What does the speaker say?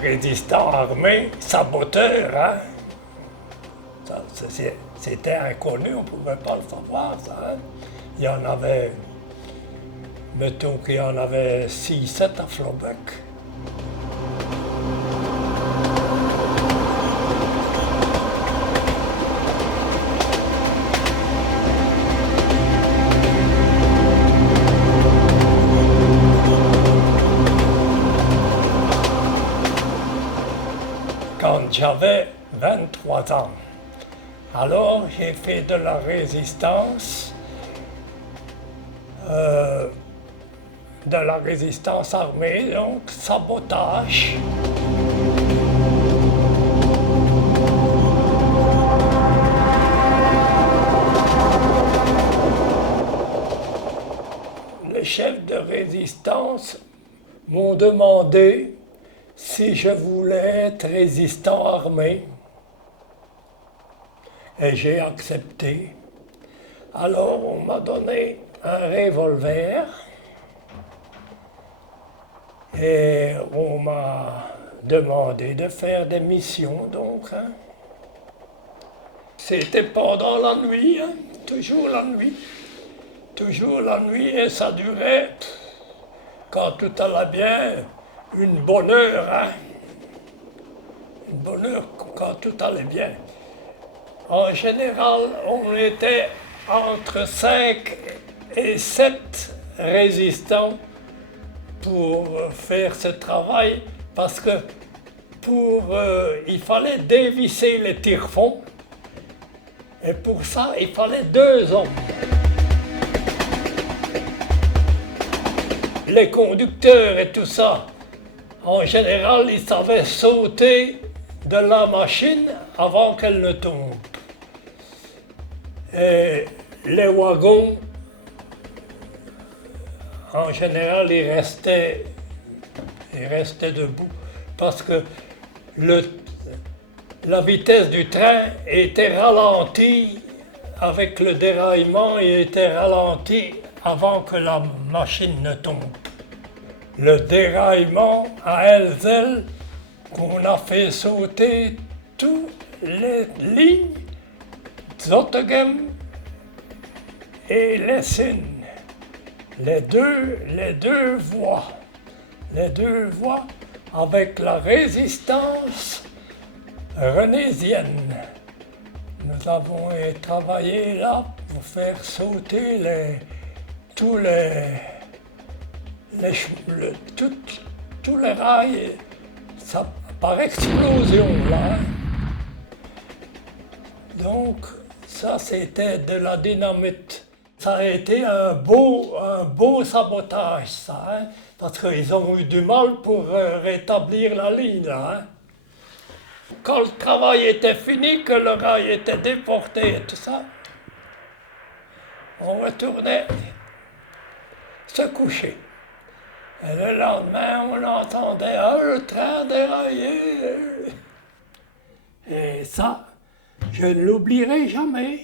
résistants armés, saboteurs, hein? C'était inconnu, on ne pouvait pas le savoir, ça. Hein? Il y en avait, mettons qu'il y en avait 6-7 à Flobec. Quand j'avais 23 ans. Alors j'ai fait de la résistance armée, donc sabotage. Les chefs de résistance m'ont demandé si je voulais être résistant armé. Et j'ai accepté. Alors on m'a donné un revolver et on m'a demandé de faire des missions donc. Hein. C'était pendant la nuit, hein, toujours la nuit. Toujours la nuit et ça durait, quand tout allait bien, une bonne heure. Hein. Une bonne heure quand tout allait bien. En général, on était entre 5 et 7 résistants pour faire ce travail parce que il fallait dévisser les tire-fonds et pour ça, il fallait 2 hommes. Les conducteurs et tout ça, en général, ils savaient sauter de la machine avant qu'elle ne tombe. Et les wagons, en général, ils restaient debout parce que la vitesse du train était ralentie avec le déraillement, il était ralenti avant que la machine ne tombe. Le déraillement à Elzel, qu'on a fait sauter toutes les lignes Zottegem et Lessines, les deux voies avec la résistance renésienne. Nous avons travaillé là pour faire sauter tous les rails, ça, par explosion là. Donc ça c'était de la dynamite. Ça a été un beau sabotage ça, hein, parce qu'ils ont eu du mal pour rétablir la ligne là. Hein. Quand le travail était fini, que le rail était déporté et tout ça, on retournait se coucher. Et le lendemain, on entendait le train déraillé. Et ça, je ne l'oublierai jamais.